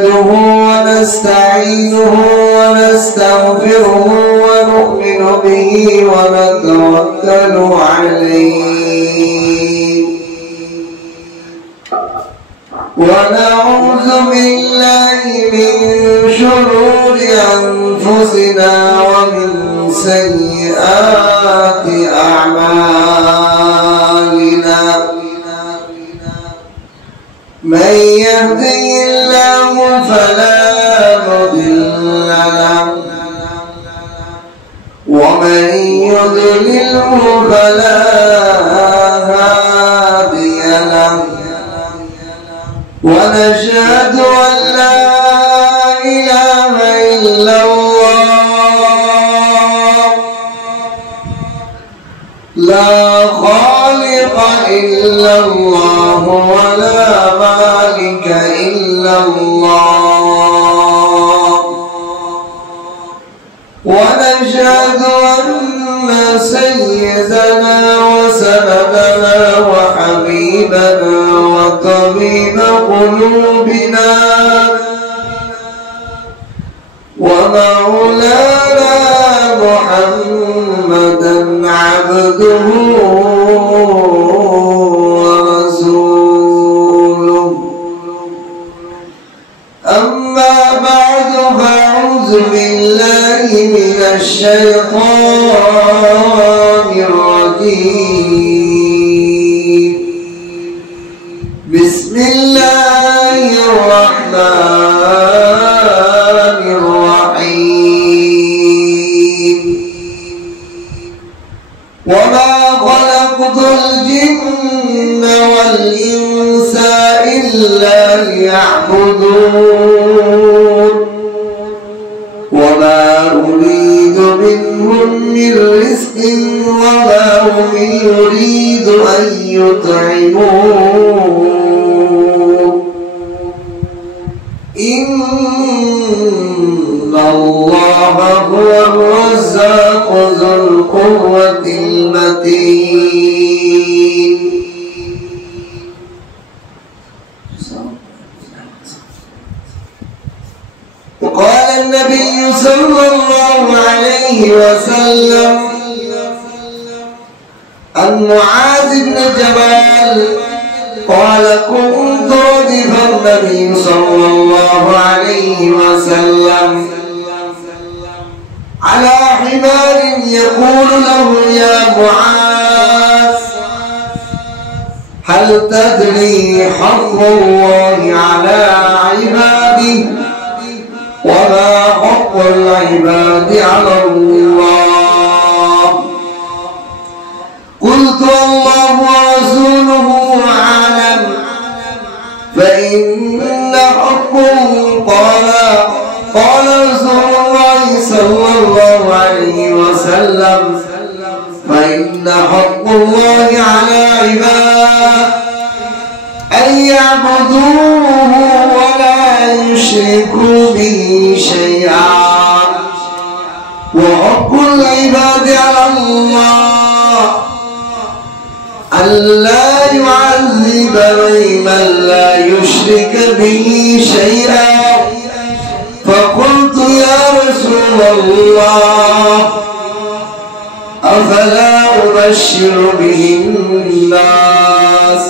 نحمده ونستعينه ونستغفره ونؤمن به ونتوكل عليه ونعوذ بالله من شرور أنفسنا ومن سيئات أعمالنا من يهده الله فلا مضل له ومن يضلله فلا هادي له ونشهد أن لا إله إلا الله لا خالق إلا الله ولا مالك إلا الله ونشهد أن سيدنا وسندنا وحبيبنا وطبيب قلوبنا ومولانا محمدا عبده ورسوله أما بعد فأعوذ بالله من الشيطان الرجيم بسم الله الرحمن الرحيم وما خلقت الجن والإنس إلا ليعبدون وما أريد منهم من رزق وما أريد أن يطعمون إن الله هو الرزاق ذو القوة المتين وقال النبي صلى الله عليه وسلم عن معاذ بن جبل قال كنت ردف النبي صلى الله عليه وسلم على حمار يقول له يا معاذ هل تدري حق الله على عباده وما حق العباد على الله قلت الله ورسوله أعلم فإن حقه قال رسول الله صلى الله عليه وسلم فإن حق الله على عباد أن يعبدوه ولا يشركوا به شيئا وحق العباد على الله ألا يعذب من لا يشرك به شيئا فقلت يا رسول الله أفلا أبشر به الناس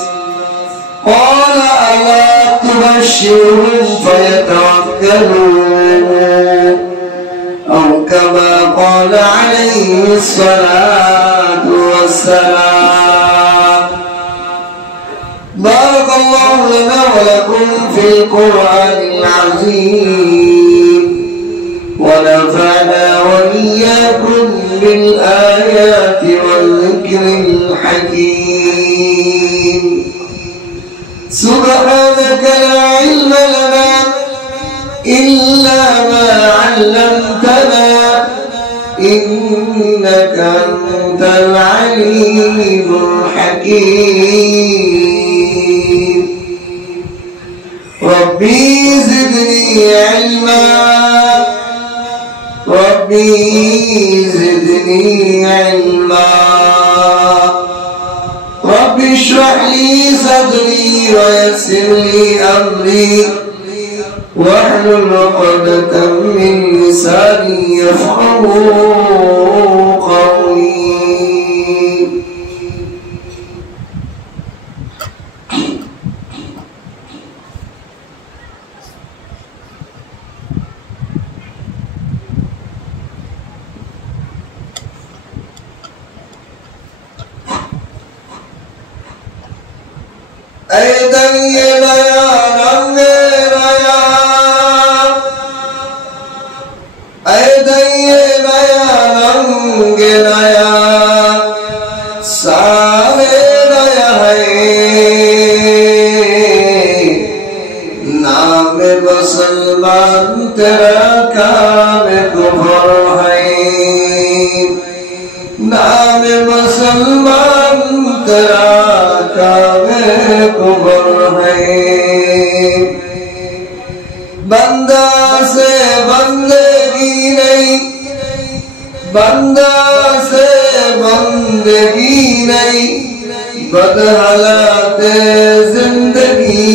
قال ألا تبشرهم فيتوكلون أو كما قال عليه الصلاة والسلام بارك الله لنا ولكم في القرآن العظيم ونفعنا وإياكم بالآيات والذكر الحكيم سبحانك لا علم لنا إلا ما علمتنا إنك أنت العليم الحكيم ربي زدني علما ربي زدني علما ربي اشرح لي صدري ويسر لي أمري واحلل عقدة من لساني يفقهوا قولي. मुसलमान तेरा काम कुफर है, नाम मुसलमान तेरा काम कुफर है। बंदा से बंदगी नहीं, बंदा से बंदगी नहीं, बदहालाते जिंदगी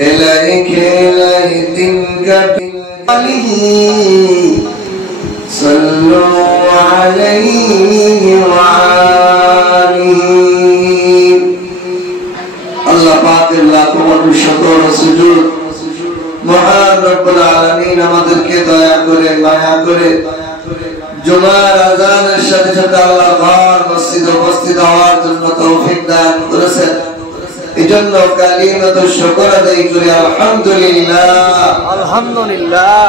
खेलाए खेलाए दिन कटली सल्लु अलैहि वालिही। अल्लाह पाकेर लाखों মানুষ শুকর সুজুদ মহান রব্বুল আলামিন আমাদেরকে দয়া করে মায়া করে জুমার আযানের সাথে সাথে আল্লাহর ঘর মসজিদে উপস্থিত হওয়ার জন্য তৌফিক দান করেছেন। এজন্য কালিমাতু শুকর আদায় করি আলহামদুলিল্লাহ, আলহামদুলিল্লাহ।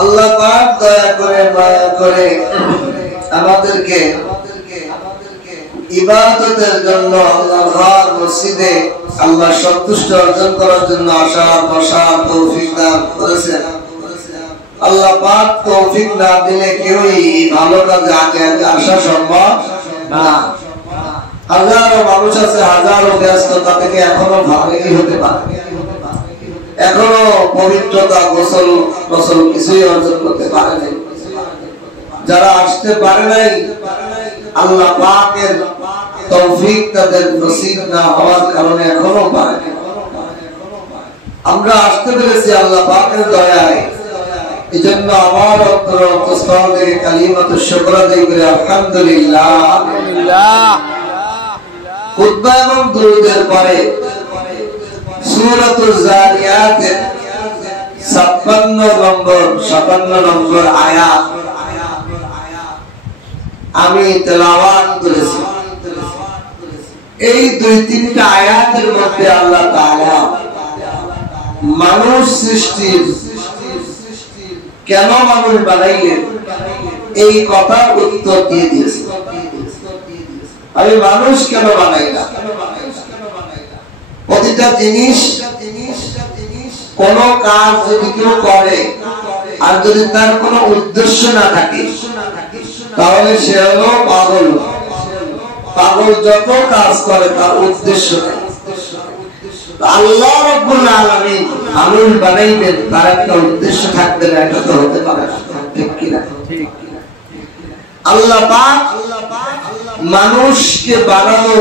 আল্লাহ পাক দয়া করে মায়া করে আমাদেরকে ইবাদতের জন্য আল্লাহর ঘর মসজিদে আল্লাহ সন্তুষ্ট অর্জন করার জন্য আসার বসার তৌফিক দান করেছেন। আল্লাহ পাক তৌফিক না দিলে কেউই ভালো কাজে আগে আগে আসা সম্ভব না। হাজারো মানুষ আছে, হাজারো ব্যস্ততা থেকে এখনো ভালোই হতে পারে, এখনো পবিত্রতা গোসল গোসল কিছুই অর্জন করতে পারে নাই। যারা আসতে পারে নাই আল্লাহ পাকের তৌফিক তাদের নসিব না হওয়ার কারণে এখনো পারে নাই। আমরা আসতে পেরেছি আল্লাহ পাকের দয়ায়, এজন্য আমার অন্তর অন্তঃস্থল থেকে কালিমাতু শুকর আদায় করে আলহামদুলিল্লাহ, আলহামদুলিল্লাহ। খুতবা এবং দুরূদের পরে সূরাতুল যারিয়াত 57 নম্বর আয়াত আমি তেলাওয়াত করেছি। এই দুই তিনটা আয়াতের মধ্যে আল্লাহ তাআলা মানুষ সৃষ্টির কেন মানুষ বানাইলেন এই কথা উত্তর দিয়ে দিয়েছে। আমি মানুষ কেন বানাইলাম? প্রতিটা জিনিস কোন কাজ যদি কেউ করে আর যদি তার কোনো উদ্দেশ্য না থাকে তাহলে সে হলো পাগল। পাগল যত কাজ করে তার উদ্দেশ্য নেই। আল্লাহ রাব্বুল আলামিন মানুষ বানাইবেন, তার একটা উদ্দেশ্য থাকবে না, এটা তো হতে পারে না, ঠিক কি না? আল্লাহ পাক মানুষকে বানানো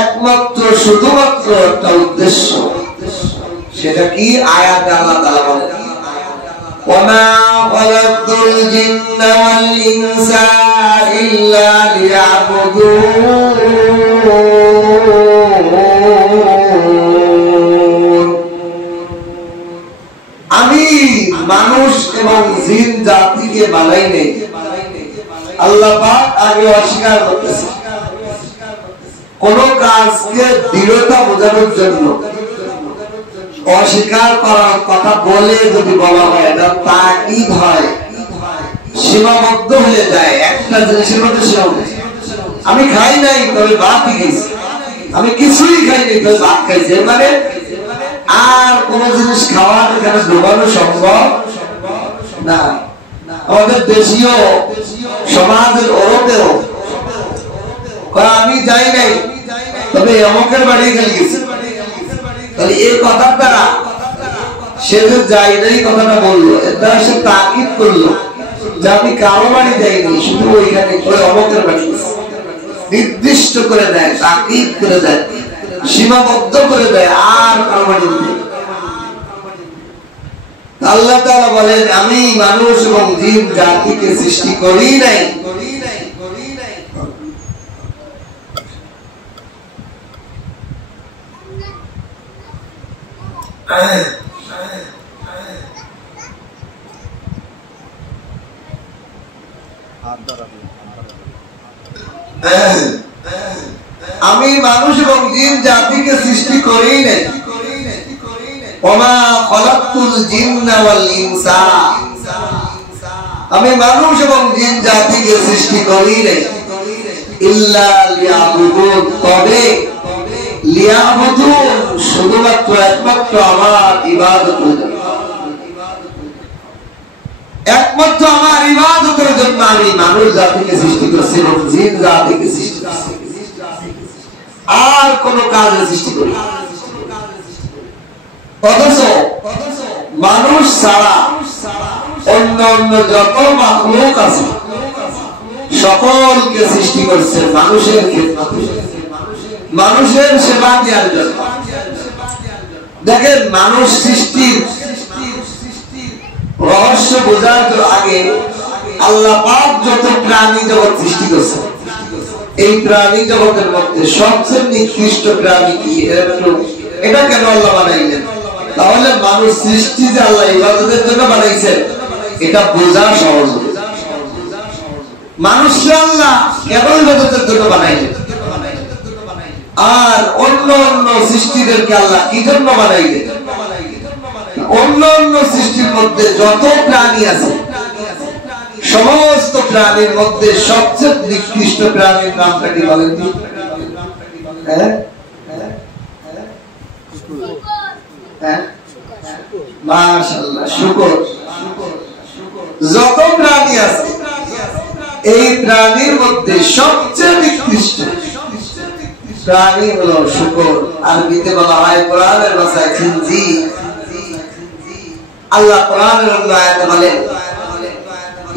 একমাত্র শুধুমাত্র একটা উদ্দেশ্য, সেটা কি? আয়াতে আল্লাহ তাআলা বলেন ওয়ামা খালাকতুল জিন্না ওয়াল ইনসা ইল্লা লিয়াবুদুন। আমি মানুষ এবং জিন জাতিকে বানাই নাই। আল্লাহ পাক আগে অস্বীকার করতেছে কোন কাজকে দৃঢ়তা বোঝানোর জন্য অস্বীকার করার কথা বলে যদি বলা হয় এটা তাকিদ হয়, সীমাবদ্ধ হয়ে যায়। একটা জিনিসের মধ্যে সীমাবদ্ধ, আমি খাই নাই তবে ভাত খেয়েছি, আমি কিছুই খাই নাই তবে ভাত খাইছি, মানে আর কোন জিনিস খাওয়ার এখানে ঢোকানো সম্ভব না। আমাদের দেশীয় সমাজের ওরতেও আমি যাই নাই, তবে অমুকের বাড়ি গেছি। তাহলে এই কথাটা সে যে যাই নাই কথাটা বললো, এটা সে তাকিদ করলো যে আমি কারো বাড়ি যাইনি, শুধু ওইখানে ওই অমুকের বাড়ি নির্দিষ্ট করে দেয়, তাকিদ করে দেয়, সীমাবদ্ধ করে দেয়, আর কারো বাড়ি নেই। আল্লাহ তাআলা বলেন আমি মানুষ এবং জিন জাতিকে সৃষ্টি করি নাই। আমি মানুষ এবং জিন জাতিকে সৃষ্টি করি নাই। ওমা খলাকতুল জিন্না ওয়াল ইনসা, আমি মানুষ এবং জিন জাতিকে সৃষ্টি করি নাই ইল্লা লিয়াবুদুন, তবে লিয়াবুদুন শুধুমাত্র একমাত্র আমার ইবাদত করবে, একমাত্র আমার ইবাদতের জন্য আমি মানুষ জাতিকে সৃষ্টি করেছি এবং জিন জাতিকে সৃষ্টি করেছি, আর কোন কাজে সৃষ্টি করি। অথচ মানুষ ছাড়া অন্য অন্য যত মাখলুক আছে সকলকে সৃষ্টি করছে মানুষের খেদমতে, মানুষের সেবা দেওয়ার জন্য। দেখেন মানুষ সৃষ্টির রহস্য বোঝার আগে আল্লাহ পাক যত প্রাণী জগৎ সৃষ্টি করছে, এই প্রাণী জগতের মধ্যে সবচেয়ে নিকৃষ্ট প্রাণী কি, এটা কেন আল্লাহ বানাইলেন? তাহলে মানুষ সৃষ্টি যে আল্লাহ ইবাদতের জন্য বানাইছেন এটা বোঝা সহজ। মানুষকে আল্লাহ কেন ইবাদতের জন্য বানাইলেন, আর অন্য অন্য সৃষ্টিদেরকে আল্লাহ কি জন্য বানাইলেন? অন্য অন্য সৃষ্টির মধ্যে যত প্রাণী আছে সমস্ত প্রাণীর মধ্যে সবচেয়ে নিকৃষ্ট প্রাণীর নামটা কি বলেন? মাশাআল্লাহ, শুকর। যত প্রাণী আছে এই প্রাণীর মধ্যে সবচেয়ে নিকৃষ্ট প্রাণী হলো শুকর। আরবিতে বলা হয় কোরআনের ভাষায় খিনজির। আল্লাহ কোরআনের আয়াতে বলেন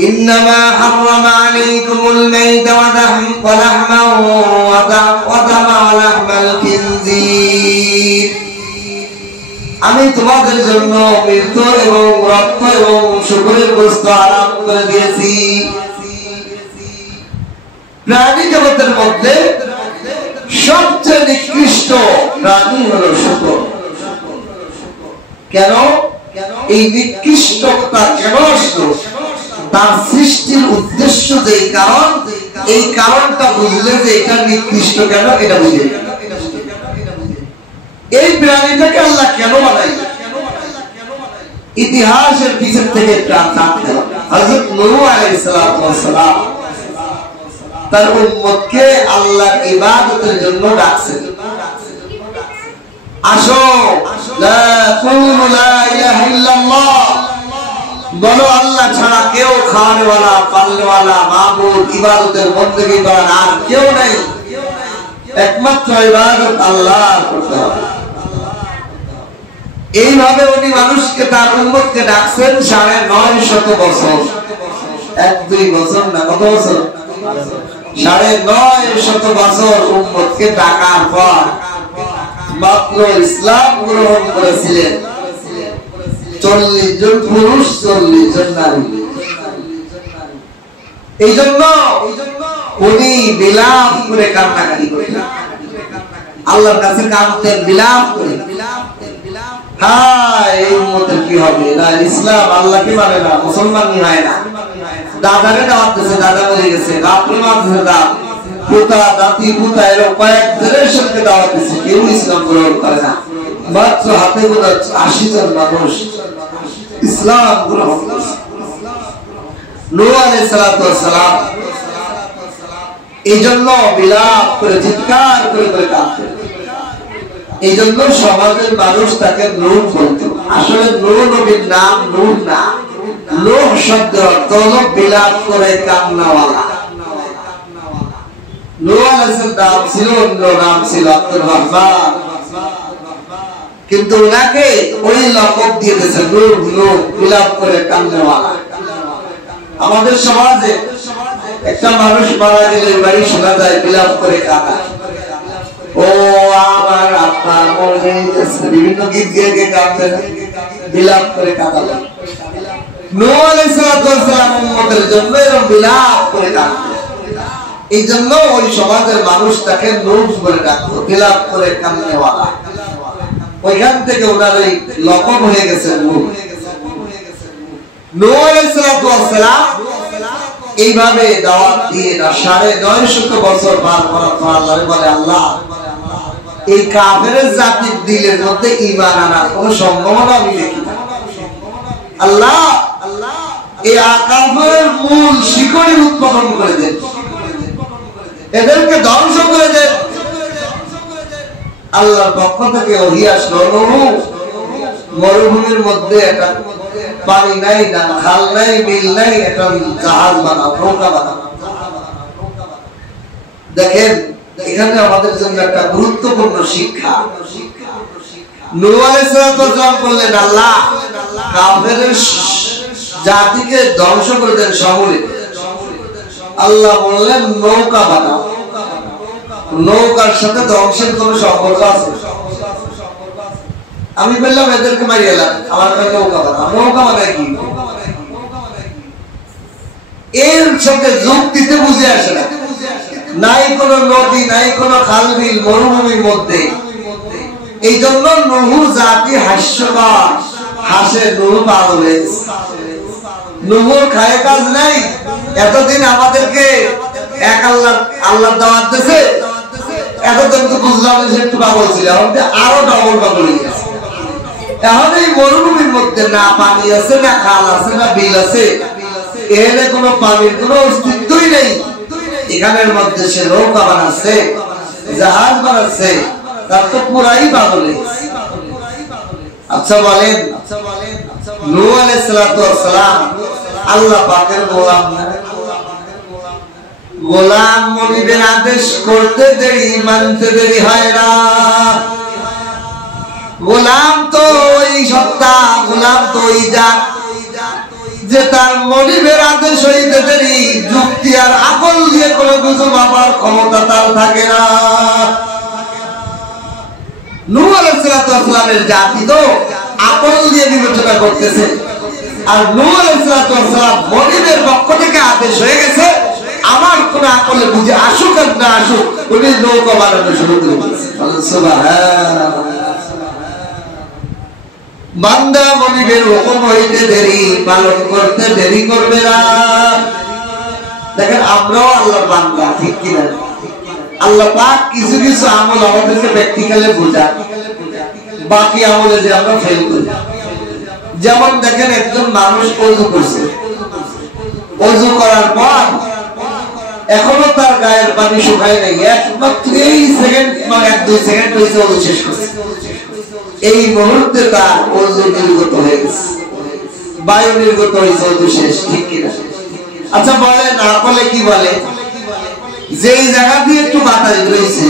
ইন্নামা হারামা আলাইকুমুল মাইতা ওয়া লাহমা ওয়া দামা ওয়া লাহমাল খিনজির, আমি তোমাদের জন্য মৃত এবং রক্ত এবং শুকরের গোশত হারাম করে দিয়েছি। প্রাণী জগতের মধ্যে সবচেয়ে নিকৃষ্ট প্রাণী হলো শুকর। কেন এই নিকৃষ্টতা কেন আসলো? তার সৃষ্টির উদ্দেশ্য যে কারণ, এই কারণটা বুঝলে যে এটা নিকৃষ্ট কেন এটা বুঝে। এই প্রাণীটাকে আল্লাহ কেন বানাইলেন ইতিহাসের পিছন থেকে জানতে হবে। হযরত নূহ আলাইহিস সালাম তার উম্মতকে আল্লাহর ইবাদতের জন্য ডাকছেন, আসো লা কুলু লা ইলাহা ইল্লাল্লাহ, বলো আল্লাহ ছাড়া কেউ খাওয়ানেওয়ালা পালনেওয়ালা মাবুদ ইবাদতের বন্দেগী করার আর কেউ নাই, একমাত্র ইবাদত আল্লাহর করতে হবে। এইভাবে উনি মানুষকে তার উম্মতকে ডাকছেন ৯৫০ বছর, ১-২ বছর না, কত বছর? ৯৫০ বছর উম্মতকে ডাকার পর মাত্র ইসলাম গ্রহণ করেছিলেন ৪০ জন পুরুষ, ৪০ জন নারী। এই জন্য উনি বিলাপ করে কান্নাকাটি করতেন, আল্লাহর কাছে কাঁদতেন বিলাপ করে, হ্যাঁ এই উম্মতের কি হবে, না ইসলাম আল্লাহকে মানে না, মুসলমানই হয় না। দাদারে দাওয়াত দিয়েছে, দাদা মরে গেছে, বাপরে মা দিয়েছে, দাঁত পুতা দাঁতি পুতা এরকম কয়েক জেনারেশনকে দাওয়াত দিয়েছে, কেউ ইসলাম গ্রহণ করে না। মাত্র হাতে গোনা ৮০ জন মানুষ ইসলাম গ্রহণ করেছে। নূহ আলাইহিস সালাম এই জন্য বিলাপ করে চিৎকার করে করে কাঁদতেন। এই জন্য সমাজের মানুষ তাকে নূহ বলতো। আসলে নূহ নবীর নাম নূহ না, লোহ শব্দ তলব বিলাপ করে কান্নাওয়ালা। নূহ আলাইহিস সালাম ছিল, অন্য নাম ছিল আব্দুর রহমান, কিন্তু ওনাকে ওই লকব দিয়ে দিয়েছে নূহ, নূহ বিলাপ করে কান্নাওয়ালা। আমাদের সমাজে একটা মানুষ মারা গেলে বাড়ি শোনা যায় বিলাপ করে কাঁদা, ও আমার আত্মা মরে গেছে, বিভিন্ন গীত গেয়ে গিয়ে কাঁদতেন, বিলাপ করে কাঁদা। নূহ আলাইহিস সালাম উম্মতের জন্য এরকম বিলাপ করে কাঁদতেন। এই জন্য ওই সমাজের মানুষ তাকে নূহ বলে ডাকতো, বিলাপ করে কান্নাওয়ালা। ওইখান থেকে ওনার এই লকব হয়ে গেছে নূহ। নূহ আলাইহিস সালাম এইভাবে দাওয়াত দিয়ে 950 বছর পার করার পর আল্লাহ বলে, আল্লাহ এই কাফেরের জাতির দিলের মধ্যে ঈমান আনার কোনো সম্ভাবনা আমি দেখি না। আল্লাহ এই কাফেরের মূল শিকড়ি উৎপাদন করে দেন, এদেরকে ধ্বংস করে দেন। আল্লাহর পক্ষ থেকে ওহী আসলো, নূহ মরুভূমির মধ্যে একটা পানি নাই, না খাল নাই, বিল নাই, একটা জাহাজ বানাও, নৌকা বানাও। দেখেন এখানে আমাদের জন্য একটা গুরুত্বপূর্ণ শিক্ষা। নূহ আলাইহিস সালাম বললেন, আল্লাহ কাফেরের জাতিকে ধ্বংস করে দেন সমূলে। আল্লাহ বললেন নৌকা বানাও। নৌকার সাথে ধ্বংসের কোন সম্পর্ক আছে? আমি বললাম এদেরকে মারিয়ে এলাম, আমার কাছে নৌকা বানাও। নৌকা বানায় কি? এর সাথে যুক্তিতে বুঝে আসে না। নাই কোন নদী, নাই কোন খাল বিল, মরুভূমির মধ্যে। এই জন্য নূহ জাতি হাস্যকর, হাসে, নূহ পাগল হয়েছে। নূহর খায় কাজ নাই। এতদিন আমাদেরকে এক আল্লাহ দাওয়াত দিয়েছে, এতদিন তো বুঝলাম যে একটু পাগল ছিল, আরো ডবল পাগল হয়ে গেছে। এখন এই মরুভূমির মধ্যে না পানি আছে, না খাল আছে, না বিল আছে, এখানে কোনো পানির কোনো অস্তিত্বই নেই। এখানের মধ্যে সে নৌকা বানাচ্ছে, জাহাজ বানাচ্ছে, তার তো পুরাই পাগল। আচ্ছা বলেন, নূহ আলাইহিস সালাম আল্লাহ পাকের গোলাম না? গোলাম মনিবের আদেশ করতে দেরি, মানতে দেরি হয় না। গোলাম তো ওই সত্তা, গোলাম তো ওই জাত যে তার মনিবের আদেশ হইতে দেরি, যুক্তি আর আকল দিয়ে কোনো কিছু ভাবার ক্ষমতা তার থাকে না। নূহ আলাইহিস সালামের জাতি তো আকল দিয়ে বিবেচনা করতেছে, আর নূহ আলাইহিস সালাম মনিবের পক্ষ থেকে আদেশ হয়ে গেছে, আমার কোন আকলে বুঝে আসুক আর না আসুক, উনি নৌকা বানানো শুরু করে দিয়েছে। সুবহানাল্লাহ। বান্দা মনিবের হুকুম হইতে দেরি, পালন করতে দেরি করবে না। দেখেন আমরাও আল্লাহর বান্দা, ঠিক কিনা? আল্লাহ পাক কিছু কিছু আমল আমাদেরকে প্র্যাকটিক্যালি বোঝায়, বাকি আমলে যে আমরা ফেল করি। যেমন দেখেন একজন মানুষ ওযু করছে, ওযু করার পর এখনো তার গায়ের পানি শুকায় নাই, একমাত্র এই সেকেন্ড বা 1-2 সেকেন্ড হয়েছে ওযু শেষ করছে। এই মুহূর্তে তার ওযু নির্গত হয়ে গেছে, বায়ু নির্গত হয়েছে, ওযু শেষ, ঠিক কিনা? আচ্ছা বলেন আকলে কি বলে? যেই জায়গা দিয়ে একটু বাতাস রয়েছে,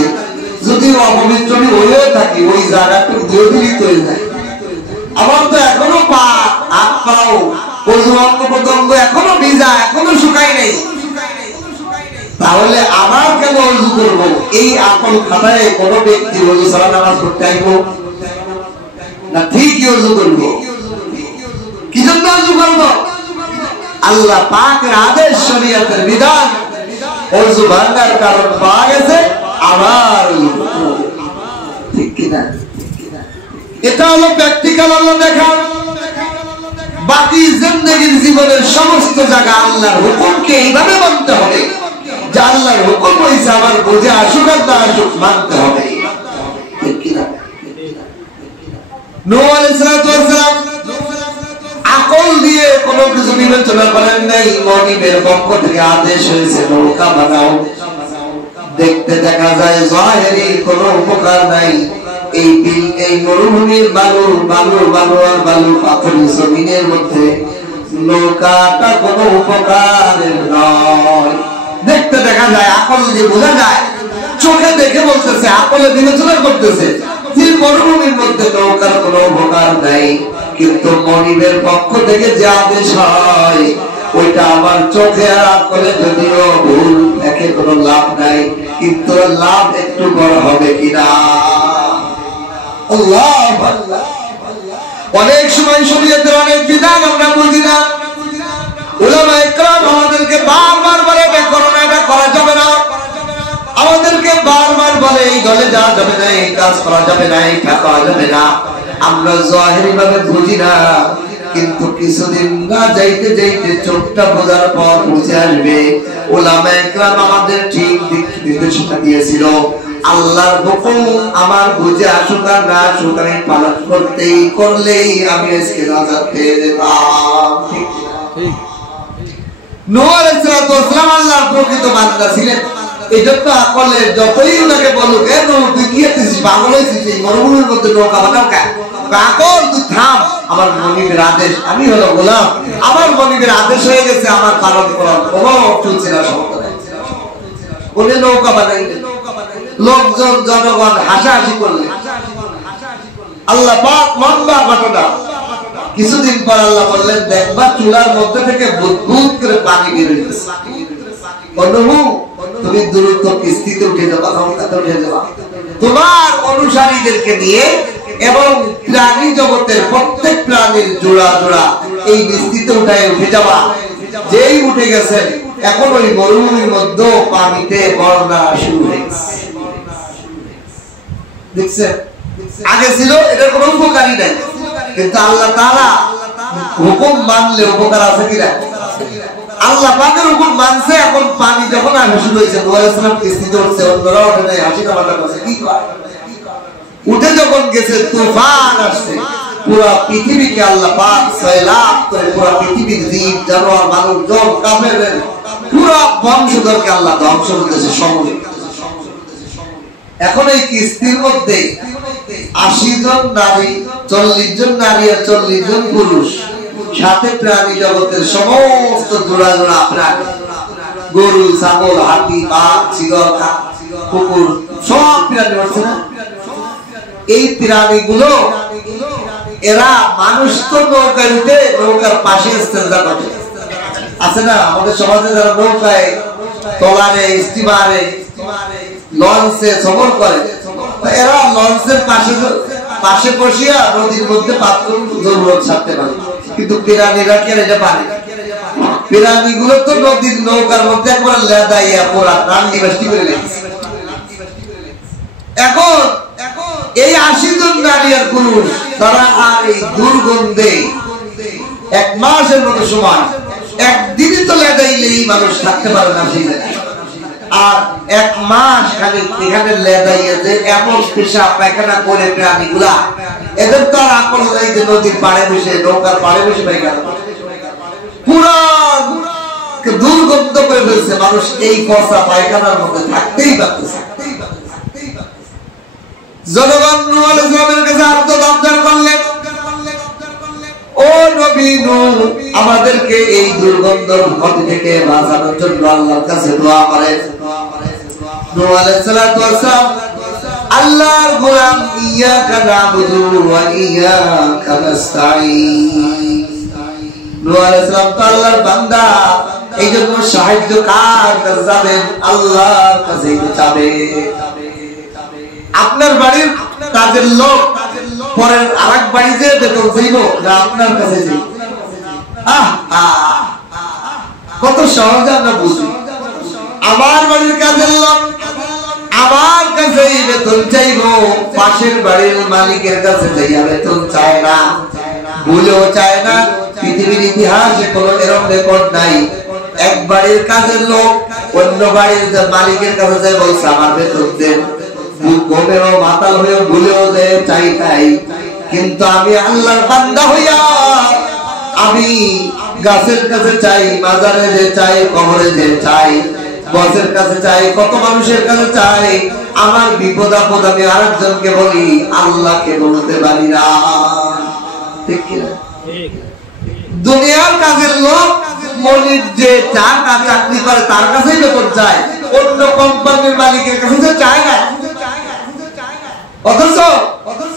যদি অপবিত্র হয়েও থাকি, ওই জায়গাটা দূরীভূত হয়ে যায়। আমার তো এখনো পা, হাত পাও, ওযু অঙ্গ প্রত্যঙ্গ এখনো ভিজা, এখনো শুকায় নাই, তাহলে আবার কেন ওযু করবো? এই আকল খাতায় কোন ব্যক্তি ওযু ছাড়া নামাজ পড়তে আইবো না? ঠিকই ওযু করবো। কি জন্য ওযু করবো? আল্লাহ পাকের আদেশ, শরীয়তের বিধান, ওযু ভাঙার কারণ পাওয়া গেছে, আবার ঠিক কিনা? এটা হলো প্র্যাকটিক্যাল আল্লাহ দেখা। বাকি জিন্দেগীর জীবনের সমস্ত জায়গা আল্লাহর হুকুমকে এইভাবে মানতে হবে যে আল্লাহর হুকুম হইছে, আমার বুঝে আসুক আর না আসুক মানতে হবে, ঠিক কিনা? নূহ আলাইহিস সালাম আকল দিয়ে কোনো কিছু বিবেচনা করেন নাই, মনিবের পক্ষ থেকে আদেশ হয়েছে নৌকা বানাও। দেখতে দেখা যায় জাহেরি কোনো উপকার নাই। এই মরুভূমির বালু, বালু, বালু আর বালু, পাথরের জমিনের মধ্যে নৌকাটা কোনো উপকারের নয়। দেখতে দেখা যায়, আকল যে বোঝা যায়, চোখে দেখে বলতেছে, আকলে বিবেচনা করতেছে যে মরুভূমির মধ্যে নৌকার কোনো উপকার নাই, কিন্তু মনিবের পক্ষ থেকে যে আদেশ হয় ওইটা আমার চোখে আর আকলে যদিও ভুল, একে কোনো লাভ নাই, কিন্তু লাভ একটু বড় হবে কিনা। আল্লাহ আল্লাহ। অনেক সময় শরীয়তের অনেক বিধান আমরা বুঝি না। উলামায়ে কেরাম আমাদেরকে বারবার বলে এটা করো না, এটা করা যাবে না, আমাদেরকে বারবার বলে এই দলে যাওয়া যাবে না, এই কাজ করা যাবে না, এটা করা যাবে না। আমরা জাহেরি ভাবে বুঝি না, কিন্তু কিছুদিন না যাইতে যাইতে চোখটা বোঝার পর বুঝে আসবে উলামায়ে কেরাম আমাদের ঠিক দিক নির্দেশনা দিয়েছিল। আল্লাহর হুকুম আমার বুঝে আসুক আর না আসুক, আমি পালন করলেই আমি আজকে নাজাত পেয়ে যেতাম। নূহ আলাইহিস সালাম আল্লাহর প্রকৃত বান্দা ছিলেন। এই জন্য আকলের যতই ওনাকে বলুক, এ নূহ তুই কি এসেছিস, পাগল হয়েছিস, এই মরুভূমির মধ্যে নৌকা বানাও কেন? আকল তুই থাম, আমার মনিবের আদেশ, আমি হলো গোলাম, আমার মনিবের আদেশ হয়ে গেছে, আমার পালন করার কোনো চলছে না, বলে নৌকা বানাইলেন। লোকজন জনগণ হাসাহাসি করলেন। আল্লাহ পাক লম্বা ঘটনা। কিছুদিন পর আল্লাহ বললেন, দেখবা চুলার মধ্যে থেকে বুদবুদ করে পানি বের হইতেছে, তুমি দ্রুত কিস্তিতে উঠে যাবা, নৌকাতে উঠে যাবা, তোমার অনুসারীদেরকে নিয়ে এবং প্রাণী জগতের প্রত্যেক প্রাণীর জোড়া জোড়া এই কিস্তিতে উঠে যাবা। যেই উঠে গেছেন, এখন ওই মরুভূমির মধ্যে পানিতে বন্যা শুরু হয়ে গেছে। দেখছেন, আগে ছিল এটার কোনো উপকারই নাই, কিন্তু আল্লাহ তাআলা হুকুম মানলে উপকার আছে কিনা? আল্লাহ পাকের হুকুম মানছে, এখন পানি যখন আসা শুরু হয়েছে, নূহ আলাইহিস সালাম কিস্তিতে উঠছে, অন্যরা ওঠে নাই, হাসি তামাশা করছে, কি করে উঠে যখন গেছে, তুফান আসছে, পুরা পৃথিবীকে আল্লাহ পাক সয়লাব করে পুরা পৃথিবীর জীব জানোয়ার মানুষজন কাফেরদের পুরা বংশধরকে আল্লাহ ধ্বংস করতেছে সমূলে। এখন এই কিস্তির মধ্যে 80 জন নারী, 40 জন নারী আর 40 জন পুরুষ, সাথে প্রাণী জগতের সমস্ত জোড়া জোড়া প্রাণী, গরু, ছাগল, হাতি, বাঘ, ছাগল, কুকুর, সব প্রাণী আছে না? এই প্রাণীগুলো এরা মানুষ তো নৌকায় উঠে নৌকার পাশে ইস্তেঞ্জা করে, আছে না আমাদের সমাজে যারা নৌকায়, ট্রলারে, স্টিমারে, লঞ্চে সফর করে, এরা লঞ্চের পাশে বসিয়া নদীর মধ্যে বাথরুম জরুরত ছাড়তে পারে, কিন্তু প্রাণীরা কি এটা পারে? প্রাণীগুলো তো নদীর নৌকার মধ্যে একবার লেদাইয়া পুরা প্রাণ নিবাসী করে লেগেছে। এখন এই 80 জন নারী আর পুরুষ, তারা আর এই দুর্গন্ধে 1 মাসের মতো সময়, একদিনই তো লেদাইলেই মানুষ থাকতে পারে না সেই জায়গায়, আর 1 মাস খালি এখানে লেদাইয়া যে এমন পেশাব পায়খানা করে প্রাণীগুলা, এদের তো আর আকল নাই যে নদীর পাড়ে বসে, নৌকার পাড়ে বসে পায়খানা, পুরা দুর্গন্ধ করে ফেলছে, মানুষ এই পচা পায়খানার মধ্যে থাকতেই পারতেছে। জনগণ নূহ আলাইহিস সালামের কাছে আর্তনাদ আবদার করলেন, ও নবী নূহ, আমাদেরকে এই দুর্গন্ধর ক্ষতি থেকে বাঁচানোর জন্য আল্লাহর কাছে দোয়া করেন। নূহ আলাইহিস সালাম আল্লাহর গোলাম, ইয়াকা নাবুদু ওয়া ইয়াকা নাস্তাঈন। নূহ আলাইহিস সালাম তো আল্লাহর বান্দা, এইজন্য সাহায্য কার কাছে যাবেন? আল্লাহর কাছেই যাবে। আপনার বাড়ির কাজের লোক পরের আরেক বাড়িতে বেতন চাইব না আপনার কাছে যাই? কত সহজে আমরা বুঝি। আমার বাড়ির কাজের লোক আমার কাছেই বেতন চাইব, পাশের বাড়ির মালিকের কাছে যাইয়া বেতন চায় না, ভুলেও চায় না। পৃথিবীর ইতিহাসে কোনো এরকম রেকর্ড নাই এক বাড়ির কাজের লোক অন্য বাড়ির মালিকের কাছে যায় বলছে আমার বেতন দেন, ঘুমেও মাতাল হয়েও ভুলেও দেয় চাই তাই। কিন্তু আমি আল্লাহর বান্দা হইয়া আমি গাছের কাছে চাই, মাজারে যে চাই, কবরে যে চাই, বসের কাছে চাই, কত মানুষের কাছে চাই। আমার বিপদ আপদ আমি আরেকজনকে বলি, আল্লাহকে বলতে পারি না। ঠিক কি না? দুনিয়ার কাজের লোক মনির যে চাকরি করে তার কাছেই বেতন চায়, অন্য কোম্পানির মালিকের কাছে চায় না। অথচ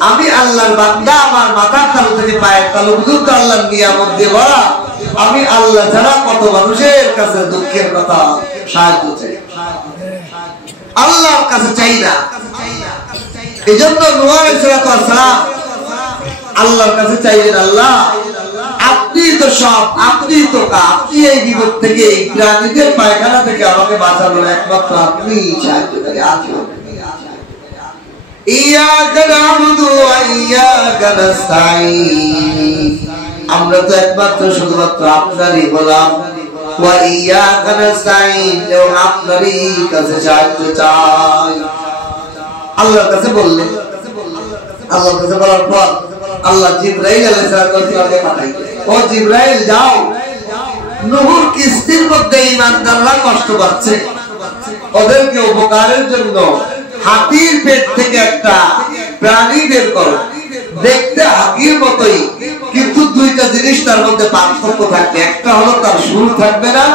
আমি আল্লাহর বান্দা, আমার মাথার তালু থেকে পায়ের তালু পর্যন্ত আল্লাহর নিয়ামত দিয়ে ভরা, আমি আল্লাহ ছাড়া কত মানুষের কাছে দুঃখের কথা সাহায্য চাই, আল্লাহর কাছে চাই না। এই জন্য নূহ আলাইহিস সালাম আল্লাহর কাছে চাইলেন, আল্লাহ আপনি তো সব, আপনি তো আপনি এই বিপদ থেকে, এই প্রাণীদের পায়খানা থেকে আমাকে বাঁচানোর একমাত্র আপনি সাহায্যকারী আছেন। ইয়াকা না'বুদু ওয়া ইয়াকা নাস্তাঈন, আমরা তো একমাত্র শুধুমাত্র আপনারই গোলাম, ওয়া ইয়াকা নাস্তাঈন, এবং আপনারই কাছে সাহায্য চাই। আল্লাহর কাছে বললেন, আল্লাহর কাছে বলার পর আল্লাহ জিবরাইল আলাইহিস সালামকে পাঠাইলেন, ও জিবরাইল যাও, নূহর কিস্তির মধ্যে ঈমানদাররা কষ্ট পাচ্ছে, ওদেরকে উপকারের জন্য হাতির পেট থেকে একটা প্রাণী বের করো, দেখতে হাতির মতোই, কিন্তু দুইটা জিনিস তার মধ্যে পার্থক্য থাকবে, একটা হলো তার সুর থাকবে না,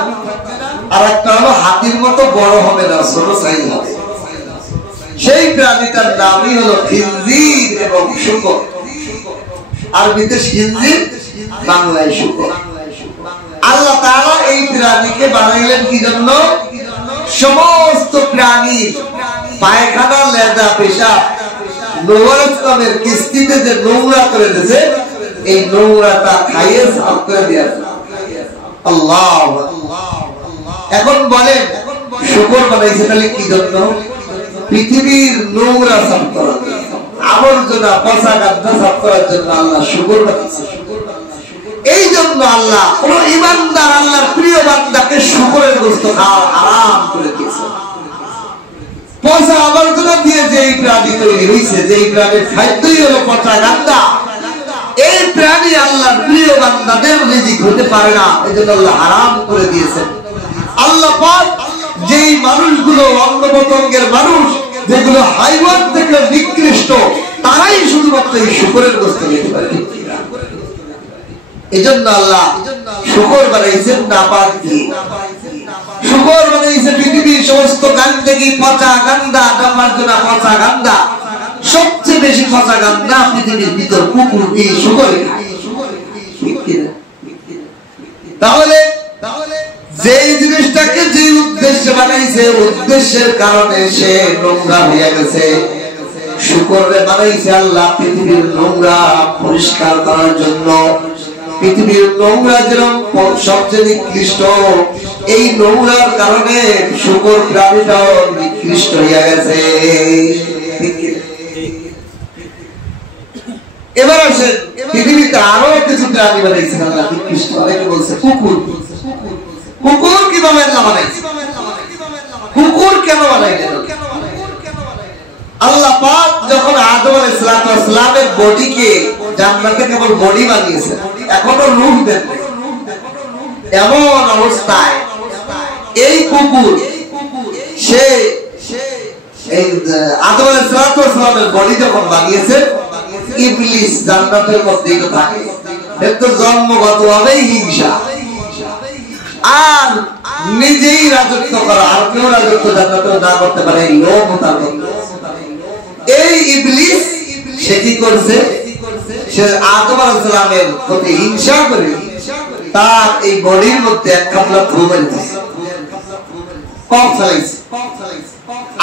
আর একটা হলো হাতির মতো বড় হবে না, ছোট সাইজ হবে। সেই প্রাণীটার নামই হলো খিনজির এবং শূকর। আরবিতে খিনজির, বাংলায় শূকর। আল্লাহ তাআলা এই প্রাণীকে বানাইলেন কি জন্য? সমস্ত প্রাণী পায়খানা, লেদা, পেশাব নূহ আলাইহিস সালামের কিস্তিতে যে নোংরা করে দিয়েছে, এই নোংরাটা খাইয়ে সাফ করে দিয়েছে। আল্লাহু আকবার। এখন বলেন শূকর বানাইছে তাহলে কি জন্য? পৃথিবীর নোংরা সাফ করার জন্য, আবর্জনা, পচা গাদ্দা সাফ করার জন্য আল্লাহ শূকর বানাইছে। এই জন্য আল্লাহ কোন ঈমানদার, আল্লাহর প্রিয় বান্দাকে শূকরের গোশত খাওয়া হারাম করে দিয়েছে। পচা আবর্জনা দিয়ে যেই প্রাণী তৈরি হয়েছে, যেই প্রাণীর খাদ্যই হলো পচা গাদ্দা, এই প্রাণী আল্লাহর প্রিয় বান্দাদের রিজিক হতে পারে না, এজন্য আল্লাহ হারাম করে দিয়েছেন। আল্লাহ পাক যেই মানুষগুলো অঙ্গ প্রত্যঙ্গের মানুষ, যেগুলো হাইওয়ান থেকে নিকৃষ্ট, তারাই শুধুমাত্র এই শূকরের গোশত খেতে পারে। এজন্য আল্লাহ শূকর বানাইছেন নাপাক দিয়ে। শূকর বানাইছে পৃথিবীর সমস্ত গান্দেগী, পচা গান্দা, আবর্জনা, পচা গান্দা, সবচেয়ে বেশি পচা গান্দা পৃথিবীর ভিতর কুকুর, এই শূকরে খায়। তাহলে যেই জিনিসটাকে যে উদ্দেশ্যে বানাইছে, উদ্দেশ্যের কারণে সে নোংরা হয়ে গেছে। শূকরে বানাইছে আল্লাহ পৃথিবীর নোংরা পরিষ্কার করার জন্য। পৃথিবীর নোংরা যেরকম সবচেয়ে নিকৃষ্ট, এই নোংরার কারণে শূকর প্রাণীটাও নিকৃষ্ট হয়ে গেছে। এবার আসেন পৃথিবীতে আরো কিছু প্রাণী বানাইছে আল্লাহ নিকৃষ্ট। অনেকে বলছে কুকুর। কুকুর কিভাবে আল্লাহ বানাইছে? কুকুর কেন বানাইলেন? আল্লাহ পাক যখন আদম আলাইহিস সালামের বডিকে জান্নাতে কেবল বডি বানিয়েছেন, এখনো রূহ দেন নাই, এমন অবস্থায় এই কুকুর সে এই আদম আলাইহিস সালামের বডি যখন বানিয়েছে, ইবলিস জান্নাতের মধ্যেই তো থাকে, এর তো জন্মগতভাবেই হিংসা, আর নিজেই রাজত্ব করা, আর কেউ রাজত্ব জান্নাতে না করতে পারে, এই লোভ তার মধ্যে। এই ইবলিস সে কি করছে? সে আদম আলাইহিস সালামের প্রতি হিংসা করে তার এই বডির মধ্যে এক কামলা থু মেরেছে, কফ ফেলাইছে।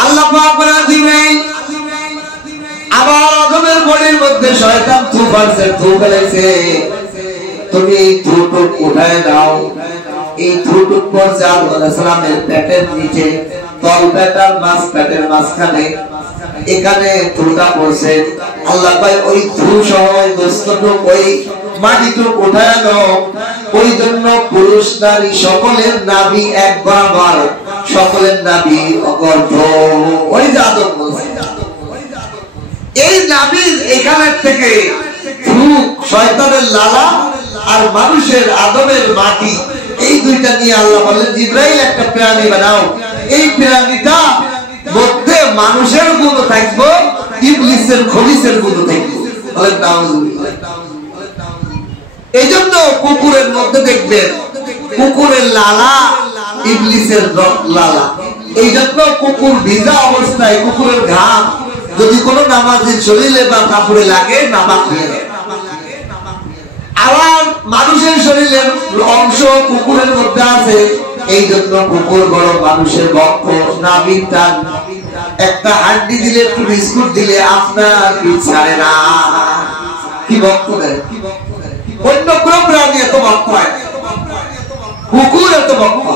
আল্লাহ পাক বলেন জিবরাইল, আবার আদমের বডির মধ্যে শয়তান থু ফেলছে, থু ফেলাইছে, তুমি এই থুটুক উঠায় দাও। এই থুটুক পড়ছে আদম আলাইহিস সালামের পেটের নিচে, তল পেট আর মাঝ পেটের মাঝখানে, এখানে থুটা পড়ছে। আল্লাহ পাক ওই থু সহ দোস্তটুক ওই মাটিটুক উঠায় দাও। ওই জন্য পুরুষ নারী সকলের নাভি এক বরাবর, সকলের নাভি অগর্ভ। ওই যে আদম বলছে, এই নাভির এখানের থেকে থুক, শয়তানের লালা আর মানুষের আদমের মাটি, এই দুইটা নিয়ে আল্লাহ বললেন জিবরাইল একটা প্রাণী বানাও। এই প্রাণীটা মধ্যে মানুষের গুণ থাকবে, ইবলিসের খবিসের গুণ থাকবে। বলেন নাউজুবিল্লাহ। এই জন্য কুকুরের মধ্যে দেখবেন কুকুরের লালা ইবলিসের লালা। এই জন্য কুকুর ভিজা অবস্থায় কুকুরের ঘাম যদি কোনো নামাজের শরীরে বা কাপড়ে লাগে নামাজ হয়ে যায়। আবার মানুষের শরীরের অংশ কুকুরের মধ্যে আছে, এই জন্য কুকুর বড় মানুষের ভক্ত। নাবিক টান একটা হাড্ডি দিলে একটু বিস্কুট দিলে আপনার পিঠ ছাড়ে না। কি ভক্ত দেয়? অন্য কোন প্রাণী এত ভক্ত হয়, কুকুর এত ভক্ত।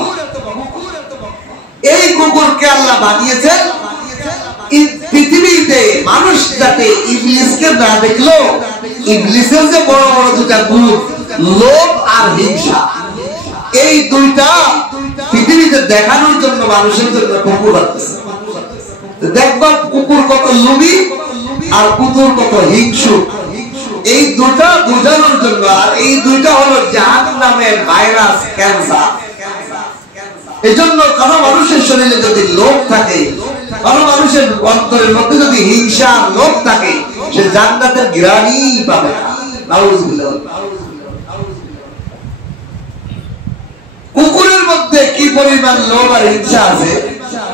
এই কুকুরকে আল্লাহ বানিয়েছেন পৃথিবীতে মানুষ যাতে ইবলিসকে না দেখলো। ইবলিসের যে বড় বড় দুটা গুণ, লোভ আর হিংসা, এই দুইটা পৃথিবীতে দেখানোর জন্য মানুষের জন্য কুকুর আছে। দেখবা কুকুর কত লোভী আর কুকুর কত হিংসুক, এই দুটা বোঝানোর জন্য। আর এই দুইটা হলো জাহান্নামের ভাইরাস, ক্যান্সার। এজন্য কোন মানুষের শরীরে যদি লোভ থাকে, কোন মানুষের অন্তরের মধ্যে যদি হিংসা লোভ থাকে, সে জান্নাতের ঘ্রাণই পাবে না। নাউযুবিল্লাহ। কুকুরের মধ্যে কি পরিমাণ লোভ আর হিংসা আছে,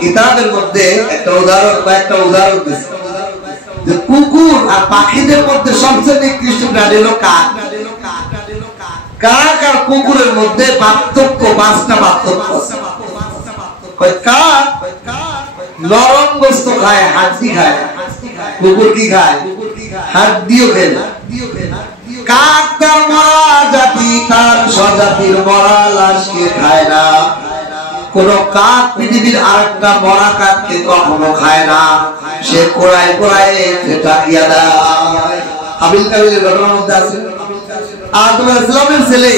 কিতাবের মধ্যে একটা উদাহরণ দিয়েছে যে কুকুর আর পাখিদের মধ্যে সবচেয়ে নিকৃষ্ট প্রাণী হলো কাক। কাক আর কুকুরের মধ্যে পার্থক্য, 5টা পার্থক্য। কাক নরম গোস্ত খায়, হাড্ডি খায়। কুকুর কি খায়? হাড্ডিও খায় না। কাক তার মরা জাতি, তার স্বজাতির মরা লাশকে খায় না। কোন কাক পৃথিবীর আরেকটা মরা কাককে কখনো খায় না। সে কোড়ায় কোড়ায় ফেটাইয়া দেয়। হাবিল কাবিলের ঘটনার মধ্যে আছে, আদম আলাইহিস সালামের ছেলে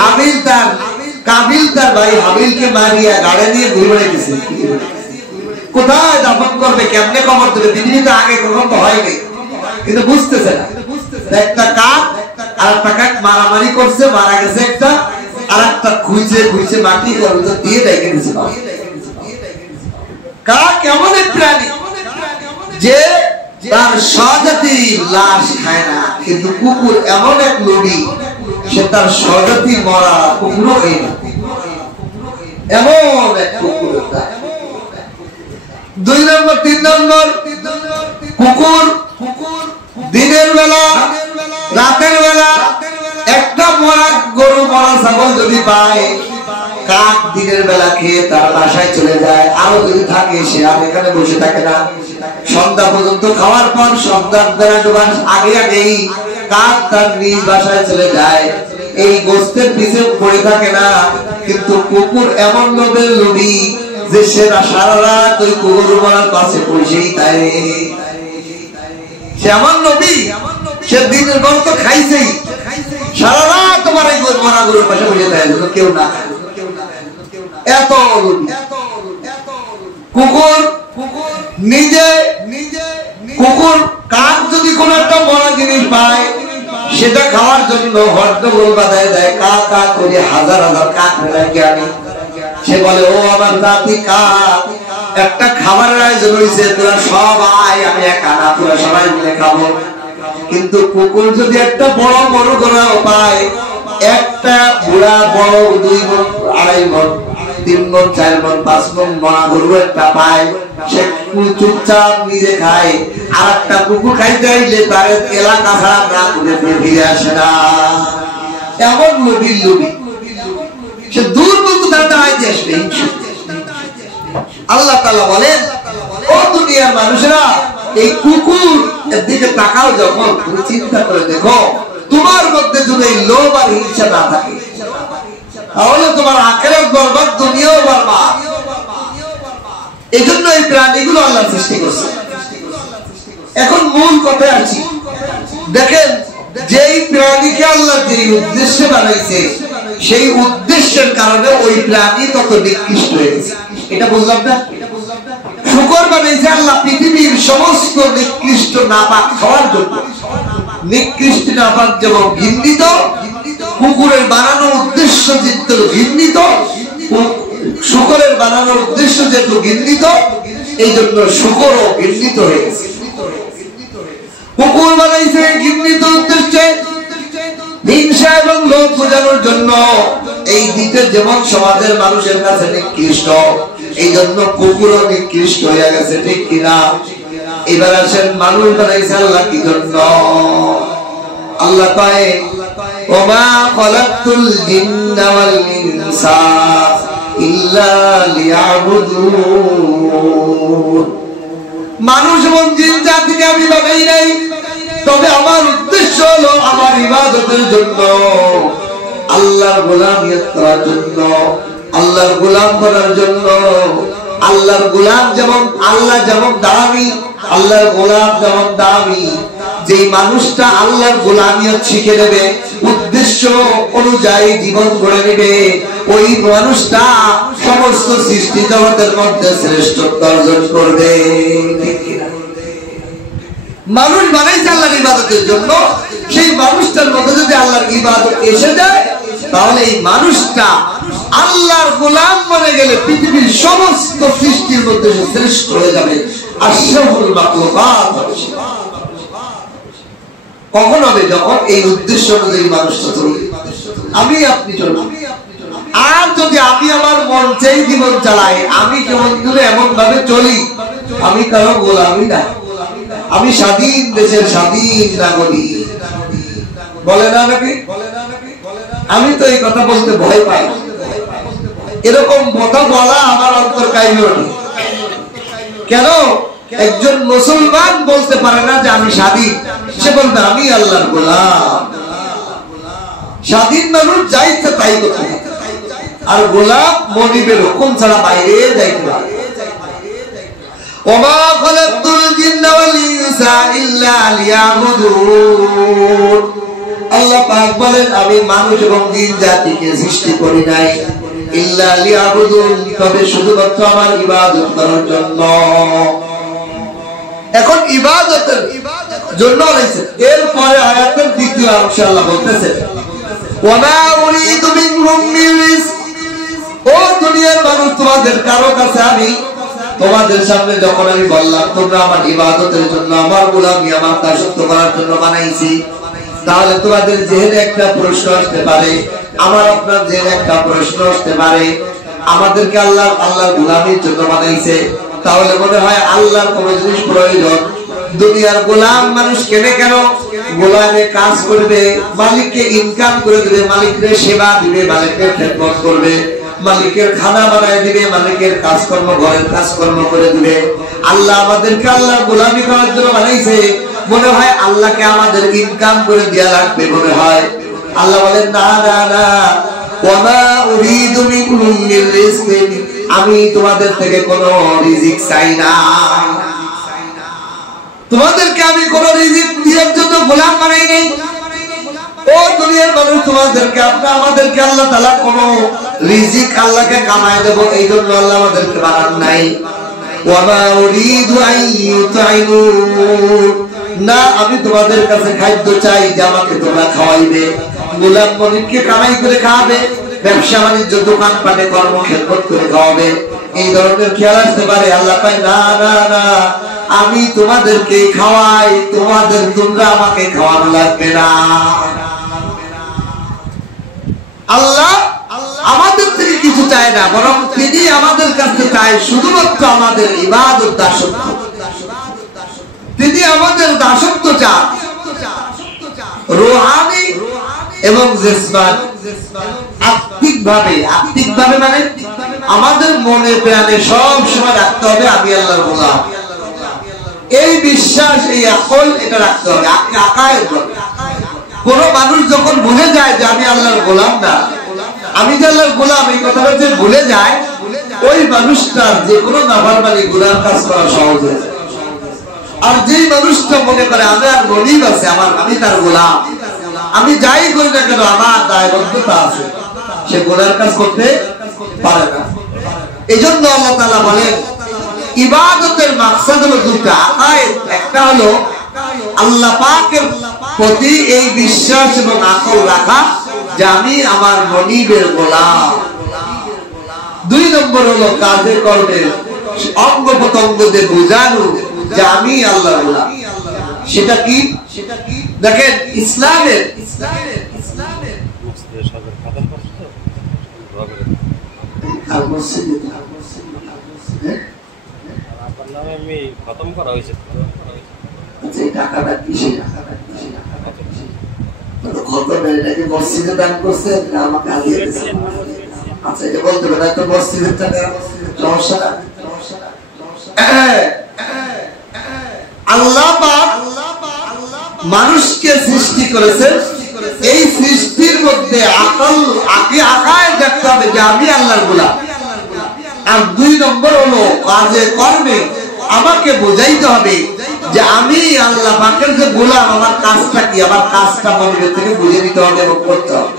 হাবিল কাবিল তার ভাই হাবিলকে মারিয়া গাড়ি নিয়ে ঘুরে বেড়াইতেছে। কোথায় দাফন করবে, কেমনে কবর দেবে? পৃথিবীতে আগে কখনো তো হয়নি, কিন্তু বুঝতেছে না। একটা কাক আর একটা কাক মারামারি করছে, মারা গেছে একটা, আর একটা খুঁজে মাটি দিয়ে রেখে দিয়েছে। কাক এমন এক প্রাণী যে তার স্বজাতির লাশ খায় না, কিন্তু কুকুর এমন এক লোভী, সে তার স্বজাতি মরা কুকুরও খায় না। এমন এক কুকুর। 2 নম্বর 3 নম্বর, কুকুর দিনের বেলা রাতের বেলা একটা মরা গরু মরা ছাগল যদি পায়, কাক দিনের বেলা খেয়ে তার বাসায় চলে যায়। আরো যদি থাকে সে আর এখানে বসে থাকে না। সন্ধ্যা পর্যন্ত খাওয়ার পর সন্ধ্যার বেলা ডোবার আগেই কাক তার নিজ বাসায় চলে যায়। এই গোস্তের পিছে পড়ে থাকে না। কিন্তু কুকুর এমন লোভের লোভী যে সে সারা রাত ওই কুকুর মরার পাশে বসেই থাকে। সে এমন লোভী, সে দিনের বেলা তো খাইছেই, সারা রাত তোমার এই মরা গরুর পাশে বসে থাকে, কেউ না। এত কুকুর নিজে কুকুর কাক যদি কোন একটা মরা জিনিস পায়, সেটা খাওয়ার জন্য হট্টগোল বাঁধায় দেয়। কা কা করে হাজার হাজার কাক রেখে আনি। সে বলে, ও আমার জাতি কাক, একটা খাবারের আয়োজন হয়েছে, তোরা সব আয়, আমি একা না, তোরা সবাই মিলে খাবো। কিন্তু কুকুর যদি একটা বড় বড় গোড়া পায়, একটা বুড়া বড় 2 মণ 2.5 মণ 3 মণ 4 মণ 5 মণ মরা গরু একটা পায়, সে চুপচাপ নিজে খায়। আর একটা কুকুর খাইতে আইলে তার এলাকা ছাড়া না করে ফিরে আসে না। এমন লোভী, সে দূর পর্যন্ত দাঁড়া আইতে আসবে। আল্লাহ তাআলা বলেন, ও দুনিয়ার মানুষেরা, এই কুকুর এর দিকে তাকাও, যখন তুমি চিন্তা করে দেখো, তোমার মধ্যে যদি লোভ আর হিংসা না থাকে, তাহলে তোমার আখিরাত বরবাদ, দুনিয়াও বরবাদ। এজন্য এই প্রাণীগুলো আল্লাহ সৃষ্টি করেছে। এখন মূল কথায় আসি। দেখেন, যেই প্রাণীকে আল্লাহ যে উদ্দেশ্যে বানাইছে, সেই উদ্দেশ্যের কারণে ওই প্রাণী তত নিকৃষ্ট হয়ে গেছে। এটা বুঝলাম না? শুকর বানাইছে আল্লাহ পৃথিবীর সমস্ত নিকৃষ্ট নাপাক খাওয়ার জন্য। নিকৃষ্ট নাপাক যেমন ঘৃণিত, কুকুরের বানানোর উদ্দেশ্য যেহেতু ঘৃণিত, শুকরের বানানোর উদ্দেশ্য যেহেতু ঘৃণিত, এই জন্য শুকরও ঘৃণিত হয়ে গেছে। কুকুর বানাইছে ঘৃণিত উদ্দেশ্যে, হিংসা হিংসা এবং লোভ বোঝানোর জন্য এই দিকে যেমন সমাজের মানুষের কাছে নিকৃষ্ট, এই জন্য কুকুরও নিকৃষ্ট হয়ে গেছে, ঠিক কিনা? এবার আসেন, মানুষ বানাইছে আল্লাহ কি জন্য? আল্লাহ কয় ওমা খালাকতুল জিন্না ওয়াল ইনসা ইল্লা লিয়াবুদুন। মানুষ এবং জিন জাতিকে আমি বানাই নাই, তবে আমার উদ্দেশ্য হলো আমার ইবাদতের জন্য, আল্লাহর গোলামিয়ত করার জন্য, আল্লাহর গোলাম করার জন্য। আল্লাহর গোলাম যেমন, আল্লাহ যেমন দামি, আল্লাহর গোলাম যেমন দামি। যে মানুষটা আল্লাহর গোলামিয়ত শিখে নেবে, উদ্দেশ্য অনুযায়ী জীবন গড়ে নেবে, ওই মানুষটা সমস্ত সৃষ্টি জগতের মধ্যে শ্রেষ্ঠত্ব অর্জন করবে। মানুষ বানাইছে আল্লাহর ইবাদতের জন্য, সেই মানুষটার মধ্যে যদি আল্লাহর ইবাদত এসে যায়, তাহলে এই মানুষটা আল্লাহর গোলাম বনে গেলে পৃথিবীর সমস্ত সৃষ্টির মধ্যে শ্রেষ্ঠ হয়ে যাবে। আশরাফুল মাখলুকাত কখন হবে? যখন এই উদ্দেশ্য অনুযায়ী মানুষটা চলবে, আমি আপনি চলবে। আর যদি আমি আমার মন চাই জীবন চালাই, আমি কেমন করে এমন ভাবে চলি, আমি কারো গোলামি না, আমি স্বাধীন দেশের স্বাধীন নাগরিক, বলে না নাকি? আমি তো এই কথা বলতে ভয় পাই, এরকম কথা বলা আমার অন্তর কাহিনী। কেন? একজন মুসলমান বলতে পারে না যে আমি স্বাধীন, সে বলবে আমি আল্লাহর গোলাম। স্বাধীন মানুষ যা ইচ্ছা তাই করতে পারে, আর গোলাম মনিবের হুকুম ছাড়া বাইরে যাইতে পারে। ওমা খালাকতুল জিন্না ওয়াল ইনসা ইল্লা লিয়াবুদুন। আল্লাহ পাক বলেন আমি মানুষ এবং জিন জাতিকে সৃষ্টি করি নাই ইল্লা লিয়াবুদুন, তবে শুধুমাত্র আমার ইবাদত করার জন্য। এখন ইবাদতের জন্য রয়েছে। এরপরে আয়াতের দ্বিতীয় অংশে আল্লাহ বলতেছে ওয়ামা উরিদু মিনহুম মিন রিজক। ও দুনিয়ার মানুষ, তোমাদের কারো কাছে আমি তোমাদের সামনে যখন আমি বললাম তোমরা আমার ইবাদতের জন্য, আমার গোলামি, আমার দাসত্ব করার জন্য বানাইছি, তাহলে তোমাদের জেহেনে একটা প্রশ্ন আসতে পারে, আমার আপনার জেহেনে একটা প্রশ্ন আসতে পারে, আমাদেরকে আল্লাহর গোলামির জন্য বানাইছে, তাহলে মনে হয় আল্লাহর কোন জিনিস প্রয়োজন? দুনিয়ার গোলাম মানুষ কেনে কেন? গোলামে কাজ করবে, মালিককে ইনকাম করে দিবে, মালিকের সেবা দিবে, মালিকের খেদমত করবে, মালিকের খানা বানায় দিবে, মালিকের কাজকর্ম, ঘরের কাজকর্ম করে দিবে। আল্লাহ আমাদেরকে আল্লাহর গোলামি করার জন্য বানাইছে, মনে হয় আল্লাহকে আমাদের ইনকাম করে দেয়া লাগবে মনে হয়। আল্লাহ বলেন না না না, ওয়ামা উরিদু মিনহুম মিন রিজকিন, আমি তোমাদের থেকে কোনো রিজিক চাই না, তোমাদেরকে আমি কোনো রিজিক দেওয়ার জন্য গোলাম বানাই নাই। ও দুনিয়ার মানুষ, তোমাদেরকে আমাদেরকে আল্লাহ তাআলা কোনো রিজিক আল্লাহকে কামায় দেব এই জন্য আল্লাহ আমাদেরকে বানান নাই। ওয়ামা উরিদু আন ইউতাইমুন, না আমি তোমাদের কাছে খাদ্য চাই যে আমাকে তোমরা খাওয়াইবে, গোলাম মনিবকে কামাই করে খাওয়াবে, ব্যবসা বাণিজ্য দোকান পাটে কর্ম খেদমত করে খাওয়াবে, এই ধরনের খেয়াল আসতে পারে। আল্লাহ পায় না না না, আমি তোমাদেরকে খাওয়াই, তোমরা আমাকে খাওয়ানো লাগবে না। আল্লাহ আমাদের থেকে কিছু চায় না, বরং তিনি আমাদের কাছে চায় শুধুমাত্র আমাদের ইবাদত, দাসত্ব। তিনি আমাদের দাসত্ব চান, রূহানি এবং জিসমানি, আত্মিক ভাবে মানে আমাদের মনে প্রাণে সব সময় রাখতে হবে আমি আল্লাহর গোলাম। এই বিশ্বাস, এই আকল, এটা রাখতে হবে। কোন মানুষ যখন ভুলে যায় যে আমি আল্লাহর গোলাম না, আমি যে আল্লাহর গোলাম, এই কথাটা যে ভুলে যায়, ওই মানুষটার যে কোনো নাফরমানি গুনার কাজ করা সহজ হয়ে যায়। আর যেই মানুষটা মনে করে আমার নবী আছে, আমি তার গোলাম, আমি যাই করি না কেন আমার দায়বদ্ধতা আছে, সে গুনার কাজ করতে পারে না। এই জন্য আল্লাহ তাআলা বলেন ইবাদতের মাকসাদ হলো দুটা। একটা হলো আল্লাহ পাকের প্রতি এই বিশ্বাস এবং আকল রাখা যে আমি আমার মনিবের গোলাম। দুই নম্বর হলো কাজে কর্মে অঙ্গ প্রত্যঙ্গ দিয়ে বোঝানো যে আমি আল্লাহর গোলাম। সেটা কি? দেখেন ইসলামের আর মসজিদে আপনার নামে আমি খতম করা হয়েছে। আচ্ছা এই টাকাটা কিসে এটাকে মসজিদে দান করছেন না আমাকে হাজিয়ে দিয়েছেন? আচ্ছা এটা বলতে পারে তো মসজিদের টাকা সমস্যা না। আল্লাহ পাক মানুষকে সৃষ্টি করেছেন, এই সৃষ্টির মধ্যে আকায় দেখতে হবে যে আমি আল্লাহর গোলাম। আর 2 নম্বর হলো কাজে কর্মে আমাকে বোঝাইতে হবে যে আমি আল্লাহ পাকের যে গোলাম, আমার কাজটা কি, আমার কাজটা মনের থেকে বুঝে নিতে হবে এবং করতে হবে।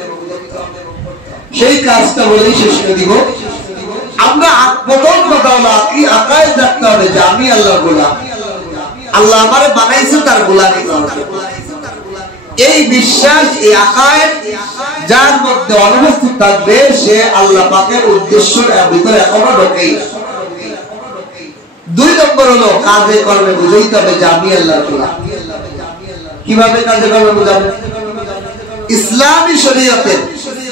সেই কাজটা বলেই শেষ করে দিব। আমরা প্রথম কথা হলো আকায় দেখতে হবে যে আমি আল্লাহর গোলাম, আল্লাহ আমারে বানাইছে তার গোলামি করতে। এই বিশ্বাস, এই আকায় যার মধ্যে অনুপস্থিত থাকবে সে আল্লাহ পাকের উদ্দেশ্যের ভিতরে এখনো ঢোকেই। 2 নম্বর হলো কাজে কর্মে বুঝাইতে হবে যে আমি আল্লাহর গোলাম। কিভাবে কাজে কর্মে বুঝাবেন? ইসলামী শরীয়তের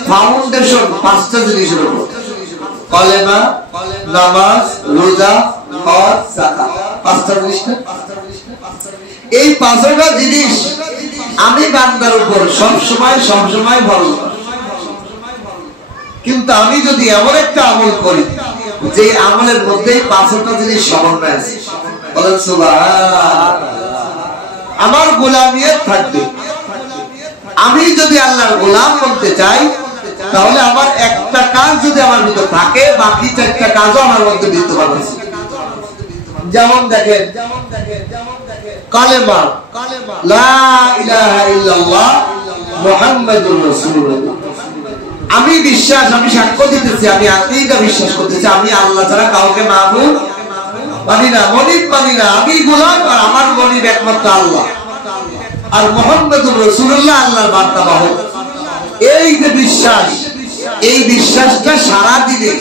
ফাউন্ডেশন 5টা জিনিসের উপর: কলেমা, নামাজ, রোজা, হজ, যাকাত। 5টা জিনিস না? এই 5টা জিনিস আমি বান্দার উপর সব সময় ভরসা। কিন্তু আমি যদি এমন একটা আমল করি যে আমলের মধ্যে 5টা জিনিস সমন্বয় আছে, বলেন সুবহানাল্লাহ, আমার গোলামিয়ত থাকবে। আমি যদি আল্লাহর গোলাম বলতে চাই তাহলে আমার একটা কাজ যদি আমার ভিতর থাকে, বাকি 4টা কাজও আমার মধ্যে বিদ্যমান আছে। যেমন দেখেন কালেমা, লা ইলাহা ইল্লাল্লাহ মুহাম্মাদুর রাসূলুল্লাহ। আমি বিশ্বাস, আমি সাক্ষ্য দিতেছি, আমি আকীদা বিশ্বাস করতেছি আমি আল্লাহ ছাড়া কাউকে মাবুদ মানি না, মনিব মানি না। আমি গোলাম আর আমার মনিব একমাত্র আল্লাহ, আর মুহাম্মাদুর রাসূলুল্লাহ আল্লাহর বার্তাবাহক। এই যে বিশ্বাস, এই বিশ্বাসটা সারা দিনে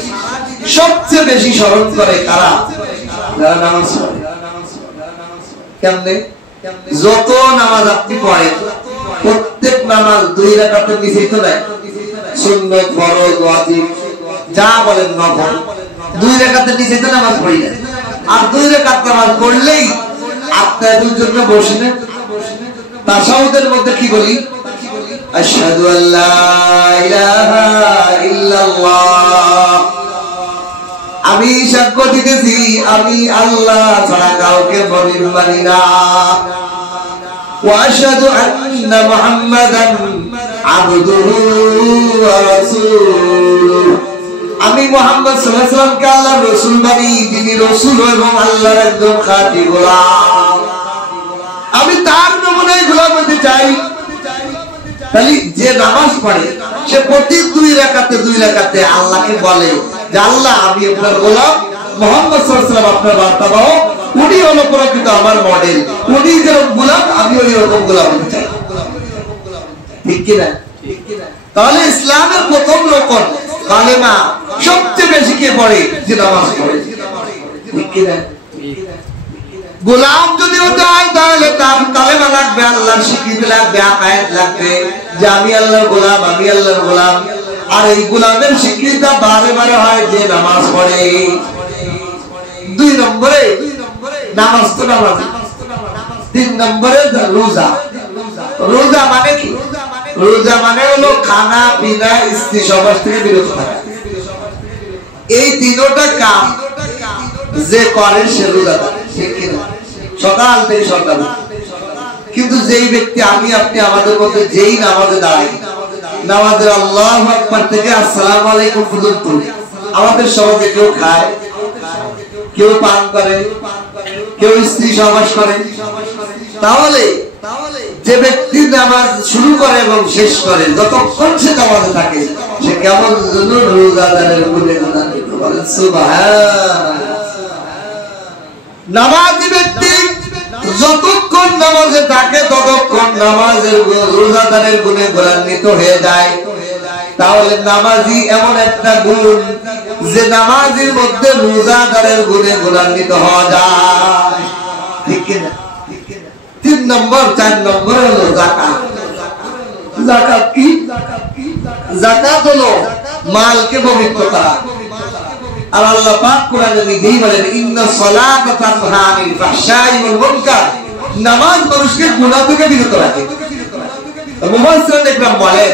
সবচেয়ে বেশি স্মরণ করে কারা? যারা নামাজ পড়ে। কেমনে? যত নামাজ আপনি পড়েন, প্রত্যেক নামাজ 2 রাকাতের নিচেই তো নাই। সুন্নাত, ফরজ, ওয়াজিব যা বলেন নফল, 2 রাকাতের নিচেই তো নামাজ পড়ি না। আর 2 রাকাত নামাজ পড়লেই আত্মায়ের জন্য বসে না। তাশাহুদের মধ্যে কি বলি? আশহাদু আল্লা ইলাহা ইল্লাল্লাহ, আমি সাক্ষ্য দিতেছি আমি আল্লাহ ছাড়া কাউকে মনিব মানি না। ওয়া আশহাদু আন্না মুহাম্মাদান আবদুহু ওয়া রাসূলুহু, আমি মুহাম্মদ সাল্লাল্লাহু আলাইহি ওয়াসাল্লামকে আল্লাহর রাসূল মানি, তিনি রাসূল এবং আল্লাহর একজন খাঁটি গোলাম। আমি তার নমুনায় গোলাম হতে চাই। তাহলে যে নামাজ পড়ে সে প্রতি 2 রাকাতে আল্লাহকে বলে যে আল্লাহ আমি আপনার গোলাম, মুহাম্মদ সাল্লাল্লাহু আলাইহি ওয়াসাল্লাম আপনার বার্তাবাহক, উনি হলো প্রকৃত আমার মডেল, উনি যেরকম গোলাম আমি ওই রকম গোলাম হতে চাই। ঠিক কি না? তাহলে ইসলামের প্রথম রকম কালেমা সবচেয়ে বেশি কে পড়ে? যে নামাজ পড়ে। ঠিক কি না? গোলাম যদি হতে হয় তাহলে তার কালেমা লাগবে, আল্লাহর স্বীকৃতি লাগবে, আকায়েত লাগবে যে আমি আল্লাহর গোলাম, আমি আল্লাহর গোলাম। আর এই গোলামের স্বীকৃতি বারে বারে হয় যে নামাজ পড়ে। 2 নম্বরে নামাজ তো নামাজ। 3 নম্বরে রোজা। রোজা মানে কি? রোজা মানে হলো খানা পিনা স্ত্রী সবার থেকে বিরত থাকা। এই 3টা কাম যে করে সে রোজাদার। ঠিক কি না? সকাল থেকে সন্ধ্যা। কিন্তু যেই ব্যক্তি আমি আপনি আমাদের মধ্যে যেই নামাজে দাঁড়াই, নামাজের আল্লাহু আকবার থেকে আসসালামু আলাইকুম পর্যন্ত আমাদের সমাজে কেউ খায়, কেউ পান করে, কেউ স্ত্রী সহবাস করে। তাহলে যে ব্যক্তি নামাজ শুরু করে এবং শেষ করে যতক্ষণ সে নামাজে থাকে সে কেমন রোজাদারের গুণগান বলেন সুবহানাল্লাহ। নামাজি ব্যক্তি যতক্ষণ নামাজে থাকে ততক্ষণ নামাজের রোজাদারের গুণে গুণান্বিত হয়ে যায়। তাহলে নামাজি এমন একটা গুণ যে নামাজির মধ্যে রোজাদারের গুণে গুণান্বিত হওয়া যায়। ঠিক কিনা? 3 নম্বর 4 নম্বর হলো যাকাত। যাকাত কি? যাকাত হলো মালকে পবিত্র করা। আর আল্লাহ পাক কোরআনে নিজেই বলেন ইন্নাস সালাতা তানহা আনিল ফাহশাই ওয়াল মুনকার, নামাজ মানুষকে গুনাহ থেকে বিরত রাখে। মুফাসসিরিন একরাম বলেন